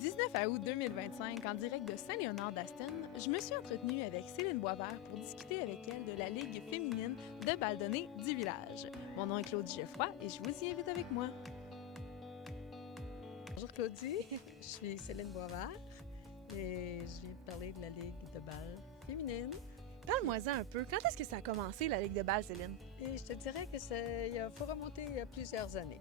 19 août 2025, en direct de Saint-Léonard-d'Aston, je me suis entretenue avec Céline Boisvert pour discuter avec elle de la Ligue féminine de baldonnée du village. Mon nom est Claudie Geoffroy et je vous y invite avec moi. Bonjour Claudie, je suis Céline Boisvert et je viens de parler de la Ligue de balle féminine. Parle-moi-en un peu. Quand est-ce que ça a commencé, la Ligue de balle, Céline? Et je te dirais que faut remonter il y a plusieurs années,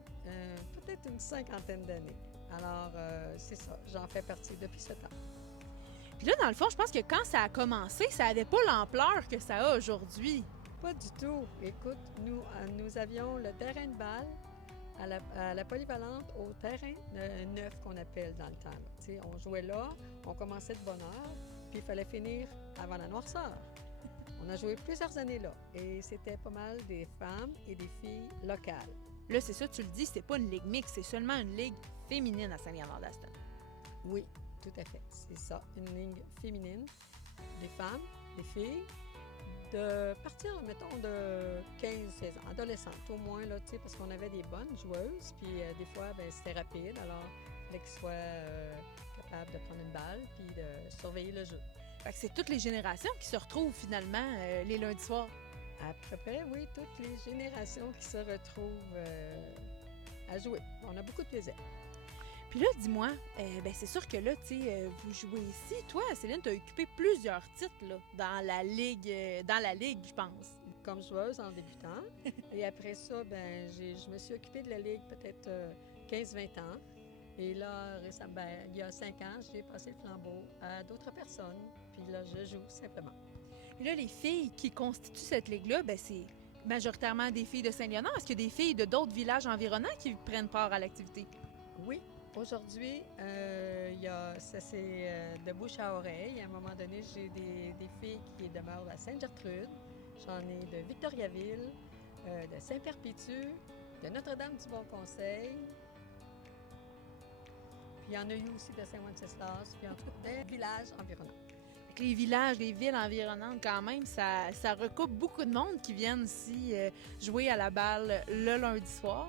peut-être une cinquantaine d'années. Alors, c'est ça, j'en fais partie depuis ce temps. Puis là, dans le fond, je pense que quand ça a commencé, ça n'avait pas l'ampleur que ça a aujourd'hui. Pas du tout. Écoute, nous avions le terrain de balle à la polyvalente au terrain neuf qu'on appelle dans le temps. Tu sais, on jouait là, on commençait de bonne heure, puis il fallait finir avant la noirceur. On a joué plusieurs années là et c'était pas mal des femmes et des filles locales. Là, c'est ça, tu le dis, c'est pas une ligue mixte, c'est seulement une ligue féminine à Saint-Léonard-d'Aston. Oui, tout à fait. C'est ça, une ligue féminine, des femmes, des filles, de partir, mettons, de 15-16 ans, adolescentes au moins, là, tu sais, parce qu'on avait des bonnes joueuses, puis des fois, ben c'était rapide, alors il fallait qu'ils soient capables de prendre une balle puis de surveiller le jeu. Fait que c'est toutes les générations qui se retrouvent finalement les lundis soirs. À peu près, oui, toutes les générations qui se retrouvent à jouer. On a beaucoup de plaisir. Puis là, dis-moi, c'est sûr que là, tu sais, vous jouez ici. Toi, Céline, tu as occupé plusieurs titres là, dans la ligue, je pense. Comme joueuse en débutant. Et après ça, je me suis occupée de la ligue peut-être 15-20 ans. Et là, récemment, il y a 5 ans, j'ai passé le flambeau à d'autres personnes. Puis là, je joue simplement. Et là, les filles qui constituent cette ligue-là, c'est majoritairement des filles de Saint-Léonard. Est-ce qu'il y a des filles de d'autres villages environnants qui prennent part à l'activité? Oui. Aujourd'hui, c'est de bouche à oreille. À un moment donné, j'ai des filles qui demeurent à Sainte-Gertrude. J'en ai de Victoriaville, de Saint-Perpétue, de Notre-Dame-du-Bon-Conseil. Puis il y en a eu aussi de Saint-Wenceslas, puis en tout cas, des villages environnants. Les villages, les villes environnantes, quand même, ça recoupe beaucoup de monde qui viennent ici jouer à la balle le lundi soir.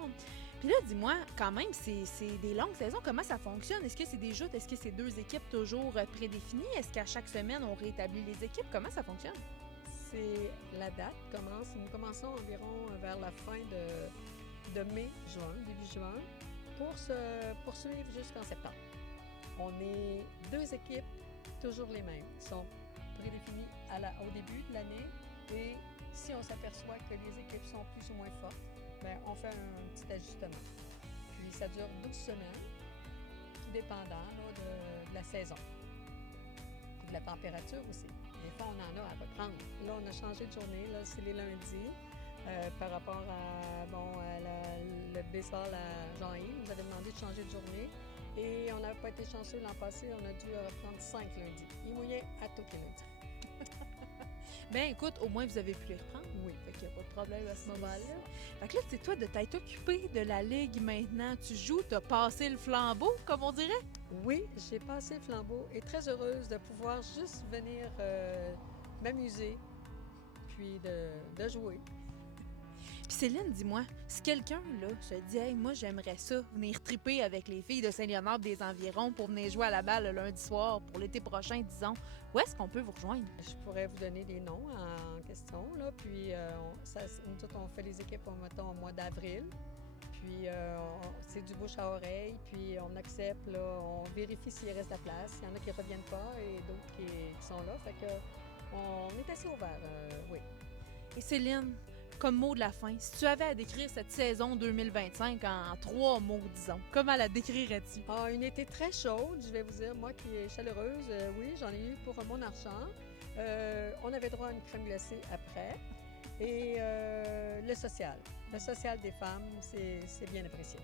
Puis là, dis-moi, quand même, c'est des longues saisons. Comment ça fonctionne? Est-ce que c'est des joutes? Est-ce que c'est 2 équipes toujours prédéfinies? Est-ce qu'à chaque semaine, on réétablit les équipes? Comment ça fonctionne? C'est la date commence. Nous commençons environ vers la fin de mai-juin, début juin, pour se poursuivre jusqu'en septembre. On est 2 équipes, toujours les mêmes, qui sont prédéfinies au début de l'année. Et si on s'aperçoit que les équipes sont plus ou moins fortes, on fait un petit ajustement. Puis ça dure 12 semaines, tout dépendant là, de la saison. Puis de la température aussi. Des fois, on en a à reprendre. Là, on a changé de journée. Là, c'est les lundis. Par rapport à le baseball à Jean-Yves, nous avait demandé de changer de journée. Et on n'a pas été chanceux l'an passé, on a dû reprendre 5 lundis. Il mouillait à tous les lundis. Écoute, au moins vous avez pu les reprendre. Oui. Fait qu'il n'y a pas de problème à ce moment-là. Fait que là, c'est toi de t'être occupé de la ligue maintenant. Tu joues, t'as passé le flambeau, comme on dirait? Oui, j'ai passé le flambeau et très heureuse de pouvoir juste venir m'amuser, puis de jouer. Puis Céline, dis-moi, si quelqu'un, là, se dit « Hey, moi, j'aimerais ça, venir triper avec les filles de Saint-Léonard des environs pour venir jouer à la balle le lundi soir pour l'été prochain, disons, où est-ce qu'on peut vous rejoindre? » Je pourrais vous donner les noms en question, là, puis nous autres, on fait les équipes, mettons, au mois d'avril, puis c'est du bouche à oreille, puis on accepte, là, on vérifie s'il reste de la place. Il y en a qui ne reviennent pas et d'autres qui sont là, fait que on est assez ouvert, oui. Et Céline, comme mot de la fin, si tu avais à décrire cette saison 2025 en 3 mots, disons, comment la décrirais-tu? Une été très chaude, je vais vous dire, moi qui est chaleureuse, oui, j'en ai eu pour mon argent. On avait droit à une crème glacée après. Et le social des femmes, c'est bien apprécié.